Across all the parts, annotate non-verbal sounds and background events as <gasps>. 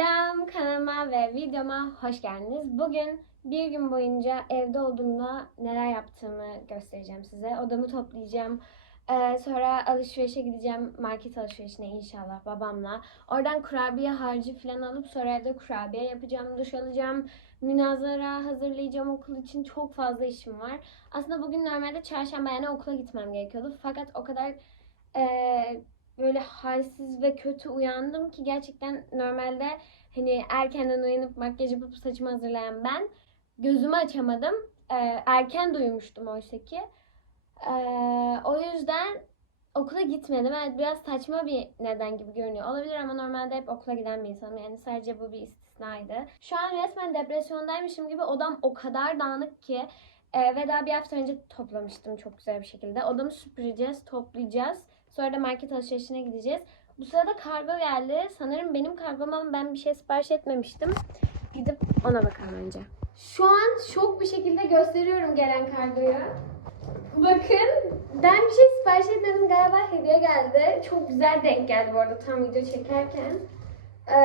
Selam kanalıma ve videoma hoş geldiniz. Bugün bir gün boyunca evde olduğumda neler yaptığımı göstereceğim size. Odamı toplayacağım. Ee, sonra alışverişe gideceğim. Market alışverişine inşallah babamla. Oradan kurabiye harcı falan alıp sonra evde kurabiye yapacağım. Duş alacağım. Münazara hazırlayacağım okul için. Çok fazla işim var. Aslında bugün normalde çarşamba yani okula gitmem gerekiyordu. Fakat o kadar eee böyle halsiz ve kötü uyandım ki gerçekten normalde hani erkenden uyanıp makyaj yapıp saçımı hazırlayan ben gözümü açamadım. Ee, erken de uyumuştum oysa ki. Ee, o yüzden okula gitmedim. Evet biraz saçma bir neden gibi görünüyor. Olabilir ama normalde hep okula giden bir insanım. Yani sadece bu bir istisnaydı. Şu an resmen depresyondaymışım gibi odam o kadar dağınık ki. Ee, ve daha bir hafta önce toplamıştım çok güzel bir şekilde. Odamı süpüreceğiz, toplayacağız. Sonra da market alışverişine gideceğiz. Bu sırada kargo geldi. Sanırım benim kargom ama ben bir şey sipariş etmemiştim. Gidip ona bakalım önce. Şu an şok bir şekilde gösteriyorum gelen kargoyu. Bakın ben bir şey sipariş etmedim galiba hediye geldi. Çok güzel denk geldi bu arada tam video çekerken. Ee,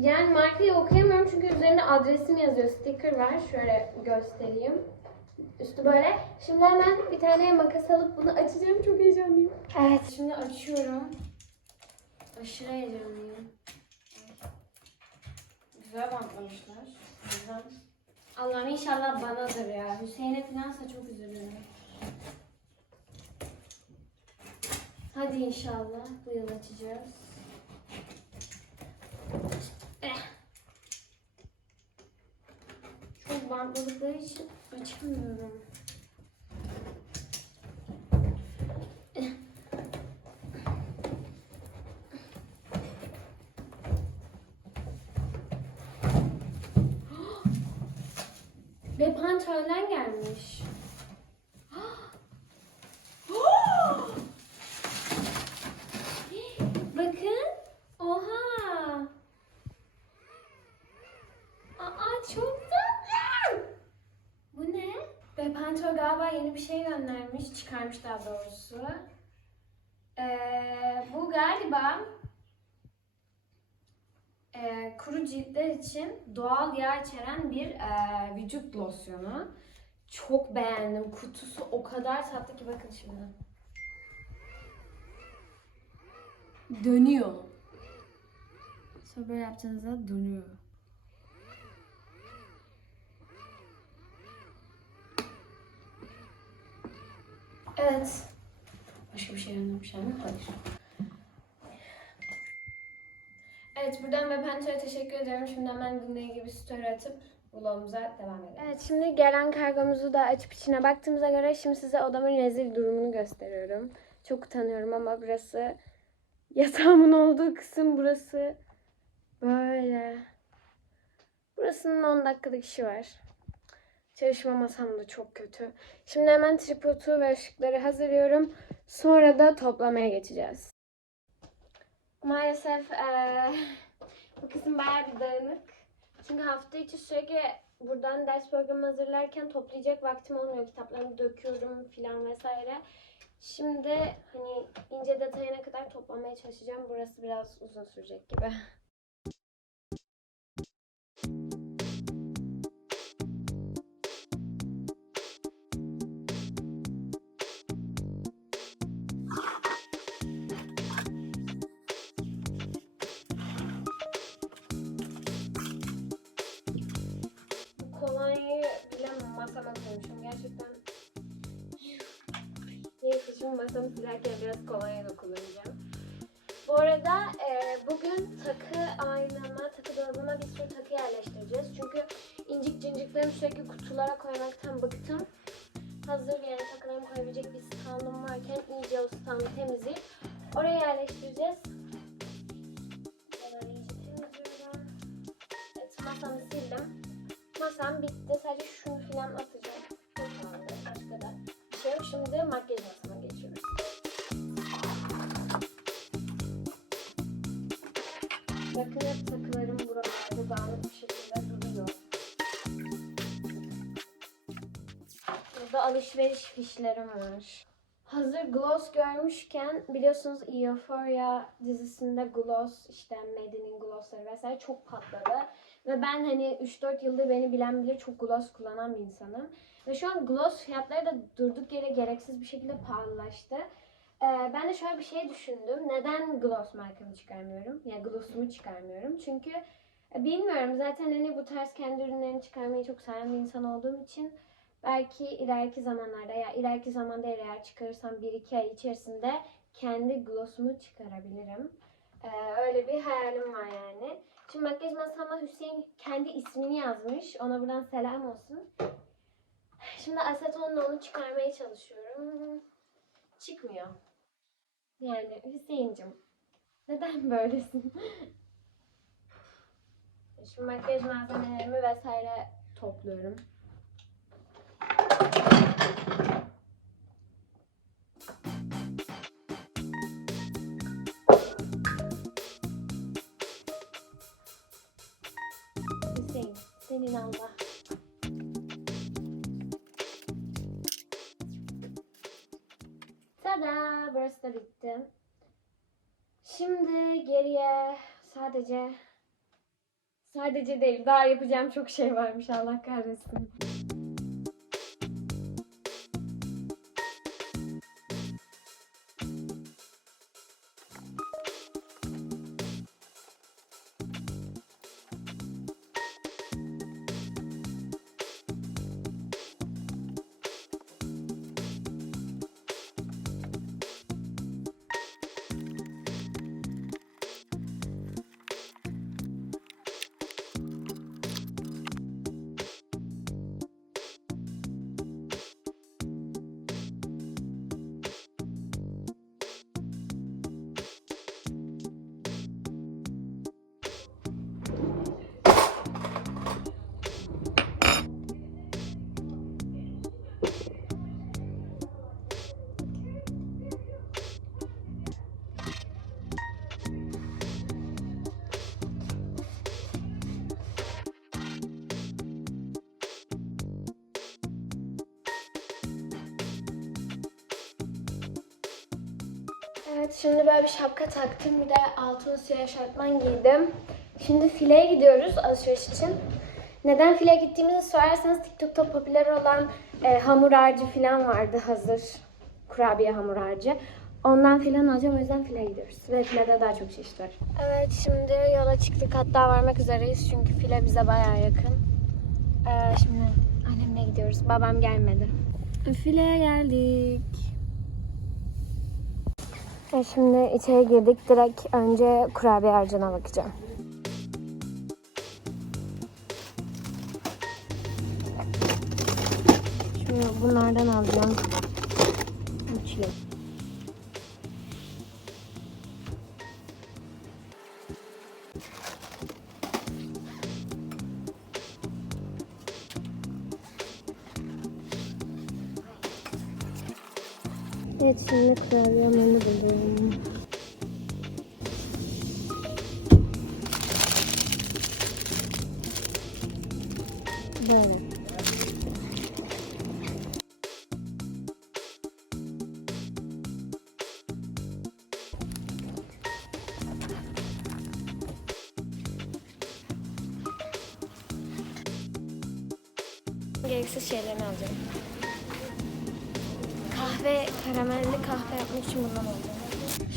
yani markayı okuyamıyorum çünkü üzerinde adresim yazıyor. Sticker var. Şöyle göstereyim. Üstü böyle. Şimdi hemen bir tane makas alıp bunu açacağım. Çok heyecanlıyım. Evet şimdi açıyorum. Aşırı heyecanlıyım. Güzel bantlamışlar. Güzel. Allah'ım inşallah banadır ya. Hüseyin'e falansa çok üzülürüm. Hadi inşallah bu yıl açacağız. Eh. Çok bantladıkları için açamıyorum. <gasps> Ve pantolondan gelmiş. Bakın. Oha. Aa çok tatlı. Bu ne? Ve Pantol galiba yeni bir şey göndermiş. Çıkarmış daha doğrusu. Ee, bu galiba e, kuru ciltler için doğal yağ içeren bir e, vücut losyonu. Çok beğendim. Kutusu o kadar tatlı ki bakın şimdi. Dönüyor. Sonra böyle yaptığınızda dönüyor. Evet. Başka bir şey göndermişler mi? Hayır. Evet buradan ve Pento'ya teşekkür ediyorum. Şimdi hemen dinleyi gibi story atıp vlogumuza devam edelim. Evet şimdi gelen kargomuzu da açıp içine baktığımıza göre şimdi size odamın rezil durumunu gösteriyorum. Çok utanıyorum ama burası <laughs> yatağımın olduğu kısım burası böyle. Burasının 10 dakikalık işi var. Çalışma masam da çok kötü. Şimdi hemen tripodu ve ışıkları hazırlıyorum. Sonra da toplamaya geçeceğiz. Maalesef eee, bu kısım bayağı bir dağınık. Çünkü hafta içi sürekli buradan ders programı hazırlarken toplayacak vaktim olmuyor. Kitaplarımı döküyorum filan vesaire. Şimdi hani ince detayına kadar toplamaya çalışacağım. Burası biraz uzun sürecek gibi. Koyabilecek bir standım varken iyice o standı temizleyip oraya yerleştireceğiz. Buraları iyice temizliyorum. Evet masamı sildim. Masam bitti. Sadece şunu alışveriş fişlerim var. Hazır Gloss görmüşken biliyorsunuz Euphoria dizisinde Gloss işte Maybelline'in glossları vesaire çok patladı. Ve ben hani 3-4 yıldır beni bilen bilir çok gloss kullanan bir insanım. Ve şu an gloss fiyatları da durduk yere gereksiz bir şekilde pahalılaştı. Ee, ben de şöyle bir şey düşündüm. Neden gloss markamı çıkarmıyorum? Ya glossumu çıkarmıyorum. Çünkü e, bilmiyorum zaten hani bu tarz kendi ürünlerini çıkarmayı çok seven bir insan olduğum için belki ileriki zamanlarda ya ileriki zamanda eğer çıkarırsam 1-2 ay içerisinde kendi glossumu çıkarabilirim. Ee, öyle bir hayalim var yani. Şimdi makyaj masama Hüseyin kendi ismini yazmış. Ona buradan selam olsun. Şimdi asetonla onu çıkarmaya çalışıyorum. Çıkmıyor. Yani Hüseyin'cim neden böylesin? <laughs> Şimdi makyaj malzemelerimi vesaire topluyorum. Da bitti. Şimdi geriye sadece sadece değil daha yapacağım çok şey varmış Allah kahretsin. Evet şimdi böyle bir şapka taktım. Bir de altına siyah eşortman giydim. Şimdi fileye gidiyoruz alışveriş için. Neden fileye gittiğimizi sorarsanız TikTok'ta popüler olan e, hamur harcı falan vardı hazır. Kurabiye hamur harcı. Ondan filan alacağım o yüzden fileye gidiyoruz. Ve filede daha çok çeşit var. Evet şimdi yola çıktık hatta varmak üzereyiz çünkü file bize bayağı yakın. Ee, şimdi annemle gidiyoruz. Babam gelmedi. Fileye geldik. E şimdi içeri girdik. Direkt önce kurabiye harcına bakacağım. Şimdi bunlardan alacağım. Üçlü. Şimdi kurabiyemi buluyorum. Böyle. Gereksiz şeylerini alacağım. Kahve, karamelli kahve yapmak için bundan alacağım.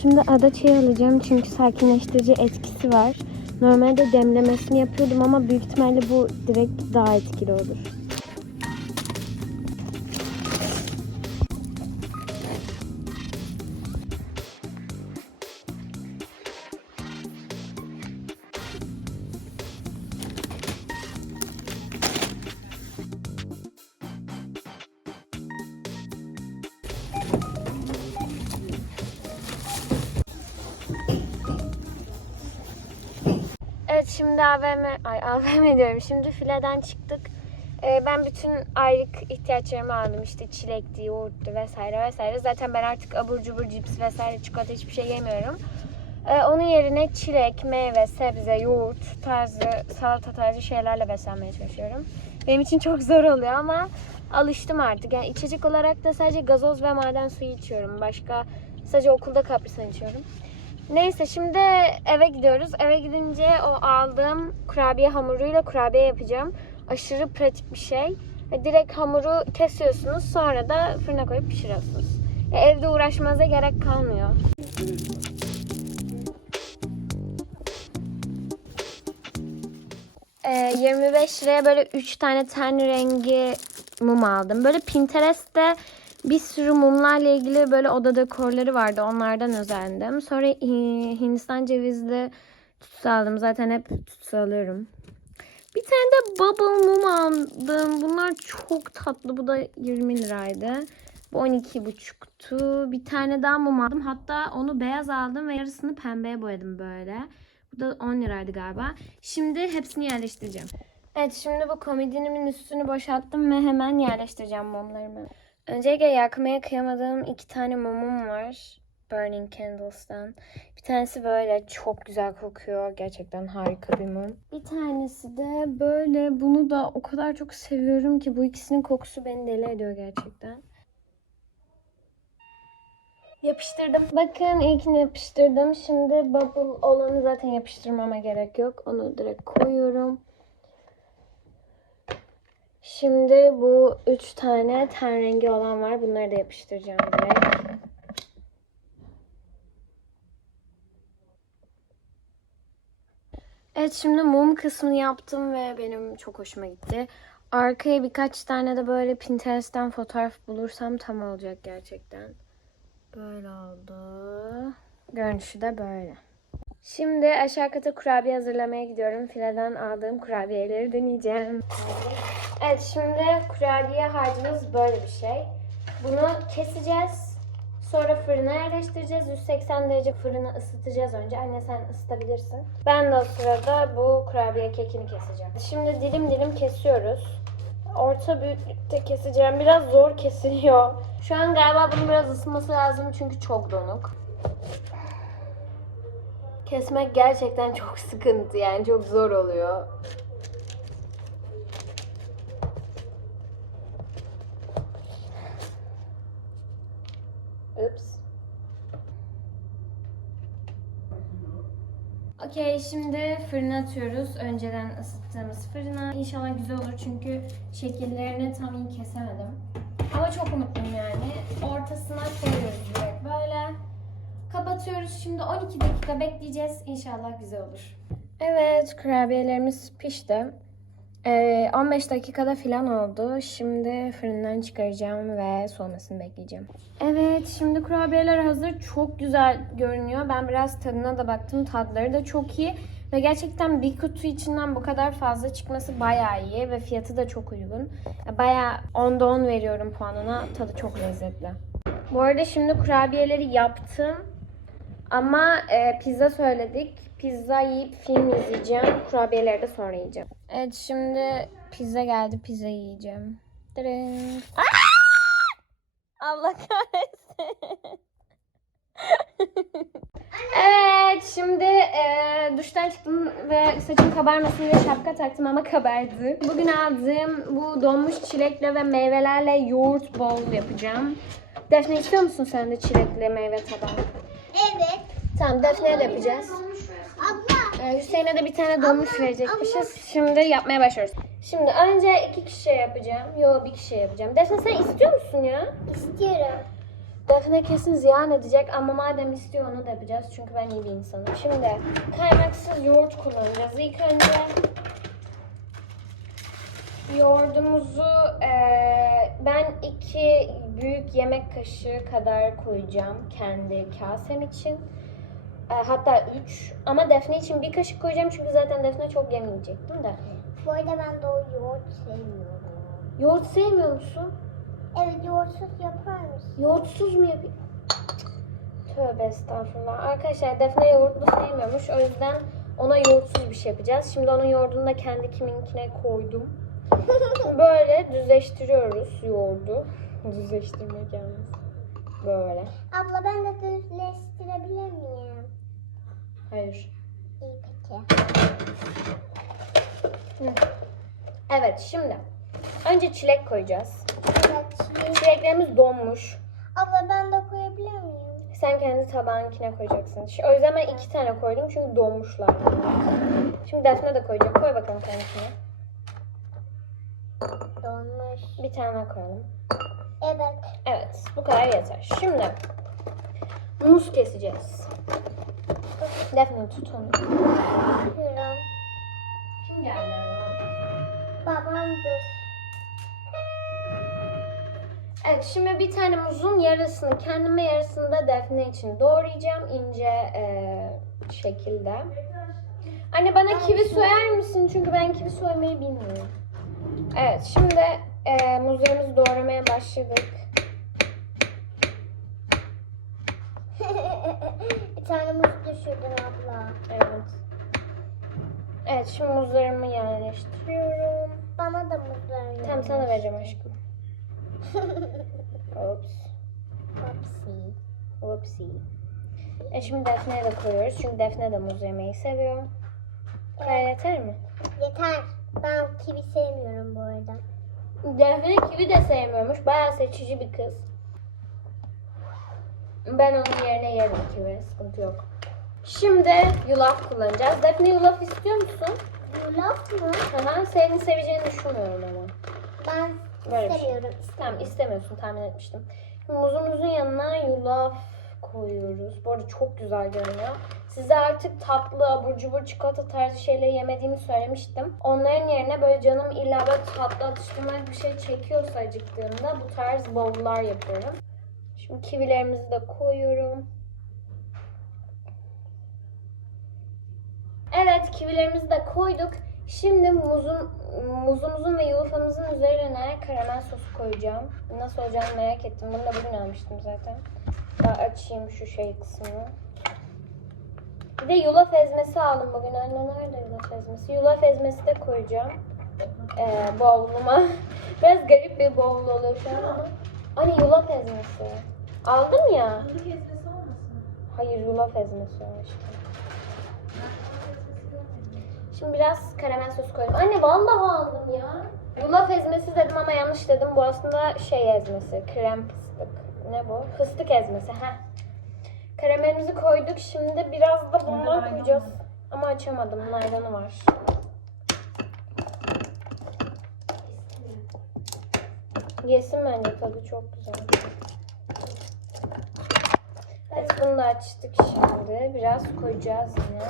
Şimdi ada çayı alacağım çünkü sakinleştirici etkisi var. Normalde demlemesini yapıyordum ama büyük ihtimalle bu direkt daha etkili olur. Şimdi AVM, ay AVM diyorum. Şimdi fileden çıktık. Ee, ben bütün aylık ihtiyaçlarımı aldım. İşte çilekti, yoğurttu vesaire vesaire. Zaten ben artık abur cubur, cips vesaire, çikolata hiçbir şey yemiyorum. Ee, onun yerine çilek, meyve, sebze, yoğurt tarzı, salata tarzı şeylerle beslenmeye çalışıyorum. benim için çok zor oluyor ama alıştım artık. Yani içecek olarak da sadece gazoz ve maden suyu içiyorum. Başka sadece okulda kaprisan içiyorum. Neyse şimdi eve gidiyoruz. Eve gidince o aldığım kurabiye hamuruyla kurabiye yapacağım. Aşırı pratik bir şey. Direkt hamuru kesiyorsunuz sonra da fırına koyup pişiriyorsunuz. Evde uğraşmanıza gerek kalmıyor. Ee, 25 liraya böyle 3 tane ten rengi mum aldım. Böyle Pinterest'te bir sürü mumlarla ilgili böyle oda dekorları vardı. Onlardan özendim. Sonra Hi- Hindistan cevizli tütsü aldım. Zaten hep tütsü alıyorum. Bir tane de bubble mum aldım. Bunlar çok tatlı. Bu da 20 liraydı. Bu 12,5'tu. Bir tane daha mum aldım. Hatta onu beyaz aldım ve yarısını pembeye boyadım böyle. Bu da 10 liraydı galiba. Şimdi hepsini yerleştireceğim. Evet şimdi bu komodinimin üstünü boşalttım ve hemen yerleştireceğim mumlarımı. Öncelikle yakmaya kıyamadığım iki tane mumum var. Burning Candles'tan. Bir tanesi böyle çok güzel kokuyor. Gerçekten harika bir mum. Bir tanesi de böyle bunu da o kadar çok seviyorum ki bu ikisinin kokusu beni deli ediyor gerçekten. Yapıştırdım. Bakın ilkini yapıştırdım. Şimdi bubble olanı zaten yapıştırmama gerek yok. Onu direkt koyuyorum. Şimdi bu üç tane ten rengi olan var. Bunları da yapıştıracağım direkt. Evet şimdi mum kısmını yaptım ve benim çok hoşuma gitti. Arkaya birkaç tane de böyle Pinterest'ten fotoğraf bulursam tam olacak gerçekten. Böyle oldu. Görünüşü de böyle. Şimdi aşağı kata kurabiye hazırlamaya gidiyorum. Fileden aldığım kurabiyeleri deneyeceğim. Evet şimdi kurabiye harcımız böyle bir şey. Bunu keseceğiz. Sonra fırına yerleştireceğiz. 180 derece fırını ısıtacağız önce. Anne sen ısıtabilirsin. Ben de o sırada bu kurabiye kekini keseceğim. Şimdi dilim dilim kesiyoruz. Orta büyüklükte keseceğim. Biraz zor kesiliyor. Şu an galiba bunun biraz ısınması lazım çünkü çok donuk. Kesmek gerçekten çok sıkıntı yani çok zor oluyor. Ups. Okey şimdi fırına atıyoruz. Önceden ısıttığımız fırına. İnşallah güzel olur çünkü şekillerini tam iyi kesemedim. Ama çok umutluyum yani. Ortasına koyuyoruz direkt böyle. Kapatıyoruz. Şimdi 12 dakika bekleyeceğiz. İnşallah güzel olur. Evet kurabiyelerimiz pişti. Ee, 15 dakikada falan oldu. Şimdi fırından çıkaracağım ve soğumasını bekleyeceğim. Evet şimdi kurabiyeler hazır. Çok güzel görünüyor. Ben biraz tadına da baktım. Tatları da çok iyi. Ve gerçekten bir kutu içinden bu kadar fazla çıkması bayağı iyi. Ve fiyatı da çok uygun. Bayağı 10'da 10 veriyorum puanına. Tadı çok lezzetli. Bu arada şimdi kurabiyeleri yaptım. Ama e, pizza söyledik. Pizza yiyip film izleyeceğim. Kurabiyeleri de sonra yiyeceğim. Evet şimdi pizza geldi. Pizza yiyeceğim. Dırın. Allah kahretsin. evet şimdi e, duştan çıktım ve saçım kabarmasın diye şapka taktım ama kabardı. Bugün aldığım bu donmuş çilekle ve meyvelerle yoğurt bowl yapacağım. Defne istiyor musun sen de çilekli meyve tabağı? Evet. Tamam Defne'ye de yapacağız. Abla. Ee, Hüseyin'e de bir tane donmuş verecekmişiz. Şimdi yapmaya başlıyoruz. Şimdi önce iki kişiye yapacağım. Yo bir kişiye yapacağım. Defne sen istiyor musun ya? istiyorum. Defne kesin ziyan edecek ama madem istiyor onu da yapacağız. Çünkü ben iyi bir insanım. Şimdi kaymaksız yoğurt kullanacağız. İlk önce yoğurdumuzu eee, ben iki büyük yemek kaşığı kadar koyacağım kendi kasem için. Eee, hatta üç. Ama Defne için bir kaşık koyacağım çünkü zaten Defne çok yemeyecek değil mi Defne? Bu arada ben de o yoğurt sevmiyorum. Yoğurt sevmiyor musun? Evet yoğurtsuz yapar mısın? Yoğurtsuz mu yapayım? Tövbe estağfurullah. Arkadaşlar Defne yoğurtlu sevmiyormuş. O yüzden ona yoğurtsuz bir şey yapacağız. Şimdi onun yoğurdunu da kendi kiminkine koydum. <laughs> Böyle düzleştiriyoruz yoğurdu. Düzleştirmek yalnız. Böyle. Abla ben de düzleştirebilir miyim? Hayır. İyi peki. Evet şimdi Önce çilek koyacağız. Evet. çilek. Çileklerimiz donmuş. Abla ben de koyabilir miyim? Sen kendi tabağınkine koyacaksın. O yüzden ben iki tane koydum çünkü donmuşlar. Şimdi Defne de koyacak. Koy bakalım kendisine. Donmuş. Bir tane daha koyalım. Evet. Evet, bu kadar yeter. Şimdi muz keseceğiz. Defne tut onu. Kim geldi? Babamdır. Evet, şimdi bir tane muzun yarısını kendime yarısını da Defne için doğrayacağım ince eee, şekilde. Anne bana kivi soyar mısın? Çünkü ben kivi soymayı bilmiyorum. Evet, şimdi eee muzlarımızı doğramaya başladık. <laughs> bir tane muz düşürdün abla. Evet. Evet, şimdi muzlarımı yerleştiriyorum. Bana da muzlar ver. Tamam sana vereceğim aşkım. <laughs> Oops. Hepsi. Whoopsie. E şimdi Defne'ye de koyuyoruz. Çünkü Defne de muz yemeyi seviyor. Kadar yeter mi? Yeter. Ben kivi sevmiyorum bu arada. Defne kivi de sevmiyormuş. Bayağı seçici bir kız. Ben onun yerine yerim kivi. Sıkıntı yok. Şimdi yulaf kullanacağız. Defne yulaf istiyor musun? Yulaf mı? Aha, senin seveceğini düşünmüyorum ama. Ben Böyle bir şey. seviyorum. Tamam istemiyorsun tahmin etmiştim. Şimdi muzumuzun yanına yulaf koyuyoruz. Bu arada çok güzel görünüyor. Size artık tatlı, abur cubur, çikolata tarzı şeyleri yemediğimi söylemiştim. Onların yerine böyle canım illa böyle tatlı atıştırmalık bir şey çekiyorsa acıktığımda bu tarz bowl'lar yapıyorum. Şimdi kivilerimizi de koyuyorum. Evet kivilerimizi de koyduk. Şimdi muzun, muzumuzun ve yulafamızın üzerine karamel sosu koyacağım. Nasıl olacağını merak ettim. Bunu da bugün almıştım zaten. Daha açayım şu şey kısmını. Bir de yulaf ezmesi aldım bugün. Anne nerede yulaf ezmesi? Yulaf ezmesi de koyacağım. Ee, bowl'uma. <laughs> Biraz garip bir bowl oluyor şu an ama. Anne yulaf ezmesi. Aldım ya. Fındık ezmesi olmasın? Hayır yulaf ezmesi o işte. Şimdi biraz karamel sos koydum. Anne vallahi aldım ya. Yulaf ezmesi dedim ama yanlış dedim. Bu aslında şey ezmesi. Krem fıstık. Ne bu? Fıstık ezmesi. Heh. Karamelimizi koyduk. Şimdi biraz da bundan koyacağız. Ama açamadım. Naylonu var. Yesin bence tadı çok güzel. Evet bunu da açtık şimdi. Biraz koyacağız yine.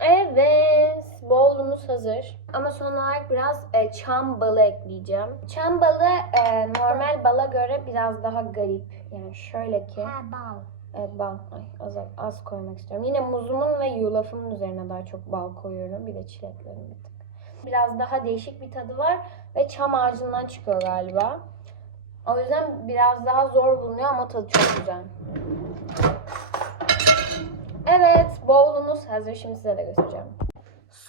Evet, bowl'umuz hazır. Ama son olarak biraz e, çam balı ekleyeceğim. Çam balı e, normal bala göre biraz daha garip. Yani şöyle ki, Ha bal. evet bal, ay az, az koymak istiyorum. Yine muzumun ve yulafımın üzerine daha çok bal koyuyorum. Bir de çileklerim bir tık. Biraz daha değişik bir tadı var ve çam ağacından çıkıyor galiba. O yüzden biraz daha zor bulunuyor ama tadı çok güzel. Evet, bowl'umuz hazır. Şimdi size de göstereceğim.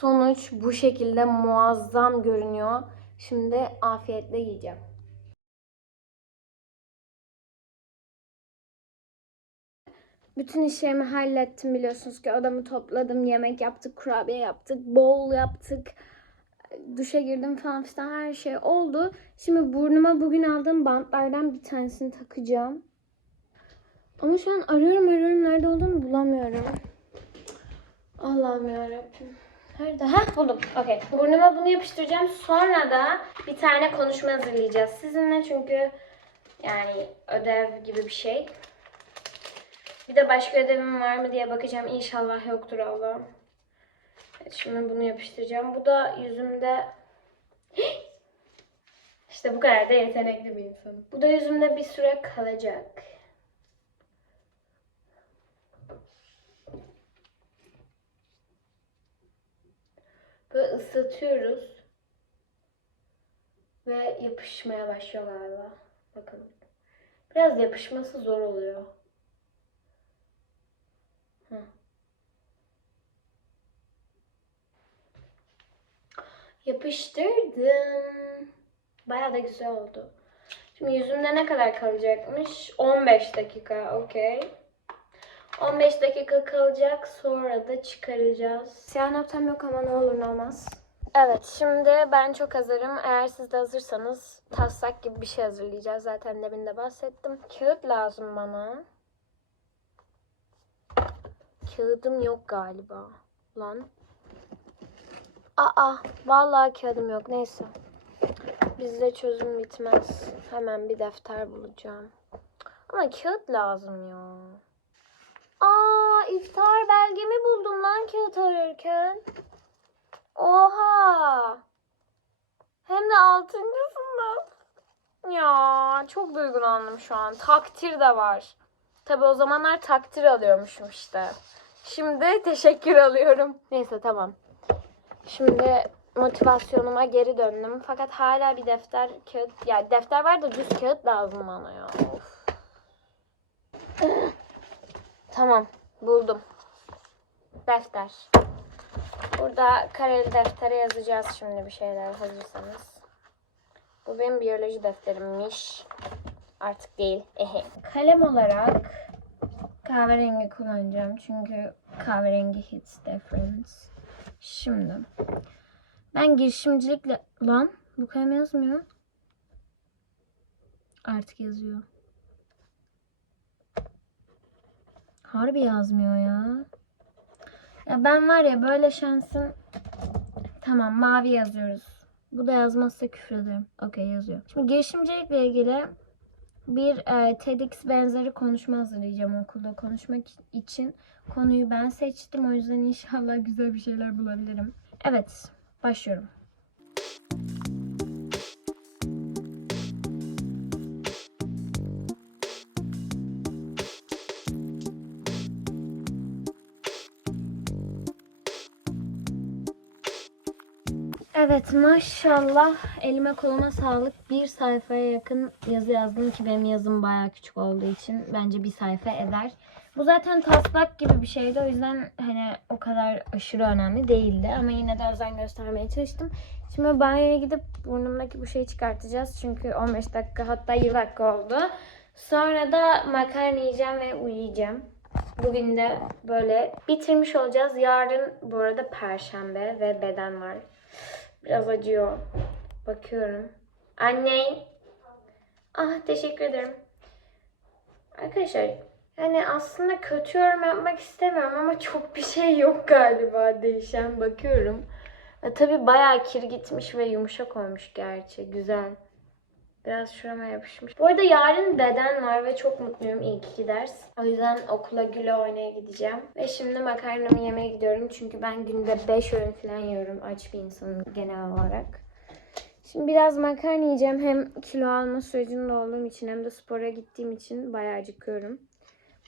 Sonuç bu şekilde muazzam görünüyor. Şimdi afiyetle yiyeceğim. Bütün işlerimi hallettim biliyorsunuz ki odamı topladım, yemek yaptık, kurabiye yaptık, bowl yaptık, duşa girdim falan filan her şey oldu. Şimdi burnuma bugün aldığım bantlardan bir tanesini takacağım. Ama şu an arıyorum arıyorum nerede olduğunu bulamıyorum. Allah'ım yarabbim. Nerede? Ha buldum. Okey. Burnuma bunu yapıştıracağım. Sonra da bir tane konuşma hazırlayacağız sizinle. Çünkü yani ödev gibi bir şey. Bir de başka ödevim var mı diye bakacağım. İnşallah yoktur Allah'ım. Evet, şimdi bunu yapıştıracağım. Bu da yüzümde... <gasps> işte bu kadar da yetenekli bir insanım. Bu da yüzümde bir süre kalacak. Böyle ıslatıyoruz. Ve yapışmaya başlıyor galiba. Bakın. Biraz yapışması zor oluyor. Hı. Yapıştırdım. Bayağı da güzel oldu. Şimdi yüzümde ne kadar kalacakmış? 15 dakika. Okey. 15 dakika kalacak. Sonra da çıkaracağız. Siyah noktam yok ama ne olur ne olmaz. Evet şimdi ben çok hazırım. Eğer siz de hazırsanız taslak gibi bir şey hazırlayacağız. Zaten demin de bahsettim. Kağıt lazım bana. Kağıdım yok galiba. Lan. Aa vallahi kağıdım yok. Neyse. Bizde çözüm bitmez. Hemen bir defter bulacağım. Ama kağıt lazım ya. Aa iftar belgemi buldum lan kağıt ararken. Oha. Hem de altıncı sınıf. Ya çok duygulandım şu an. Takdir de var. Tabi o zamanlar takdir alıyormuşum işte. Şimdi teşekkür alıyorum. Neyse tamam. Şimdi motivasyonuma geri döndüm. Fakat hala bir defter, kağıt... Ya defter var da düz kağıt lazım bana ya. Of. Tamam. Buldum. Defter. Burada kareli deftere yazacağız şimdi bir şeyler hazırsanız. Bu benim biyoloji defterimmiş. Artık değil. Ehe. Kalem olarak kahverengi kullanacağım. Çünkü kahverengi hits difference. Şimdi. Ben girişimcilikle... Lan bu kalem yazmıyor. Artık yazıyor. Harbi yazmıyor ya. Ya ben var ya böyle şansım... Tamam mavi yazıyoruz. Bu da yazmazsa küfür ederim. Okey yazıyor. Şimdi girişimcilikle ilgili bir e, TEDx benzeri konuşma hazırlayacağım okulda konuşmak için. Konuyu ben seçtim. O yüzden inşallah güzel bir şeyler bulabilirim. Evet, başlıyorum. Evet maşallah elime koluma sağlık. Bir sayfaya yakın yazı yazdım ki benim yazım bayağı küçük olduğu için bence bir sayfa eder. Bu zaten taslak gibi bir şeydi o yüzden hani o kadar aşırı önemli değildi ama yine de özen göstermeye çalıştım. Şimdi banyoya gidip burnumdaki bu şeyi çıkartacağız çünkü 15 dakika hatta 20 dakika oldu. Sonra da makarna yiyeceğim ve uyuyacağım. Bugün de böyle bitirmiş olacağız. Yarın bu arada perşembe ve beden var. Biraz acıyor. Bakıyorum. Anne. Ah teşekkür ederim. Arkadaşlar yani aslında kötü yorum yapmak istemiyorum ama çok bir şey yok galiba değişen. Bakıyorum. E, tabii bayağı kir gitmiş ve yumuşak olmuş gerçi. Güzel. Biraz şurama yapışmış. Bu arada yarın beden var ve çok mutluyum ilk iki ders. O yüzden okula güle oynaya gideceğim. Ve şimdi makarnamı yemeye gidiyorum. Çünkü ben günde 5 öğün falan yiyorum. Aç bir insanım genel olarak. Şimdi biraz makarna yiyeceğim. Hem kilo alma sürecinde olduğum için hem de spora gittiğim için bayağı acıkıyorum.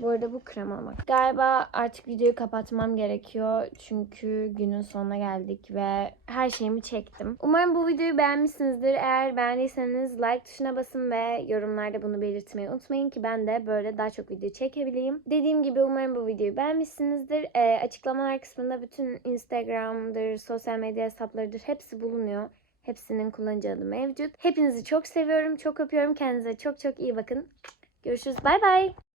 Bu arada bu kremamak. Galiba artık videoyu kapatmam gerekiyor. Çünkü günün sonuna geldik ve her şeyimi çektim. Umarım bu videoyu beğenmişsinizdir. Eğer beğendiyseniz like tuşuna basın ve yorumlarda bunu belirtmeyi unutmayın ki ben de böyle daha çok video çekebileyim. Dediğim gibi umarım bu videoyu beğenmişsinizdir. Ee, açıklamalar kısmında bütün Instagram'dır, sosyal medya hesaplarıdır hepsi bulunuyor. Hepsinin kullanıcı adı mevcut. Hepinizi çok seviyorum, çok öpüyorum. Kendinize çok çok iyi bakın. Görüşürüz. Bay bay.